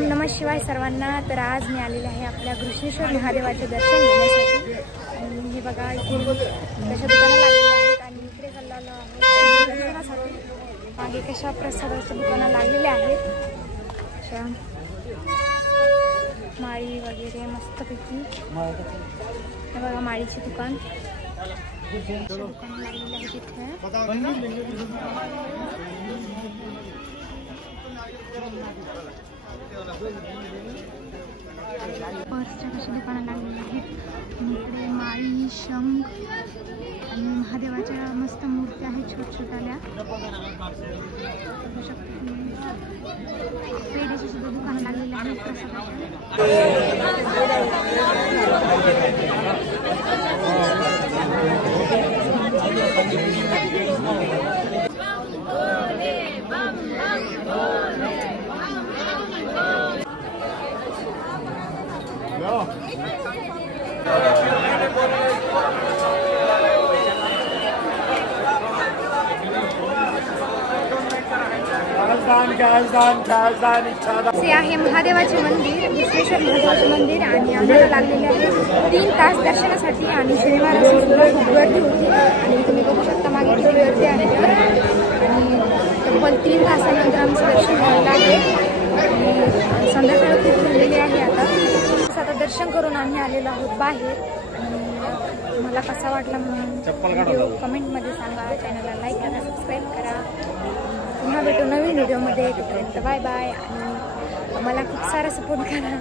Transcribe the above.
नमः शिवाय सर्वांना। तर आज मी आलेले आहे आपल्या घृष्णेश्वर महादेवाचे दर्शन घेण्यासाठी। आणि हे बघा इथे कशा दुकानं लागलेली आहेत आणि इकडे चाललेलो आहोत दर्शनासाठी। मागे कशा प्रसादाच्या दुकानं लागलेल्या आहेत, अशा माळी वगैरे मस्तपैकी। हे बघा माळीचे दुकान लागलेले आहेत इथे। पर्सच्या कशा दुकानं लागलेली आहेत। इकडे माळी, शंख आणि महादेवाच्या मस्त मूर्त्या आहेत छोट छोट्याल्या। पेढेची सुद्धा दुकानं लागलेली आहेत हे आहे महादेवाचे मंदिर, घृष्णेश्वर महादेवाचे मंदिर। आणि आम्हाला लागलेले आहे 3 तास दर्शनासाठी। आणि शनिवार असून सुद्धा खूप गर्दी होती आणि तुम्ही बघू शकता मागे किती गर्दी आहे। आणि तब्बल 3 तासानंतर आमचं दर्शन झालेलं आहे आणि संध्याकाळ खूप झालेली आहे आता दर्शन करून आम्ही आलेलो आहोत बाहेर। आणि मला कसा वाटला म्हणून व्हिडिओ कमेंटमध्ये सांगा। चॅनलला लाईक करा, सबस्क्राईब करा। पुन्हा भेटू नवीन व्हिडिओमध्ये। तोपर्यंत बाय बाय आणि मला खूप सारा सपोर्ट करा।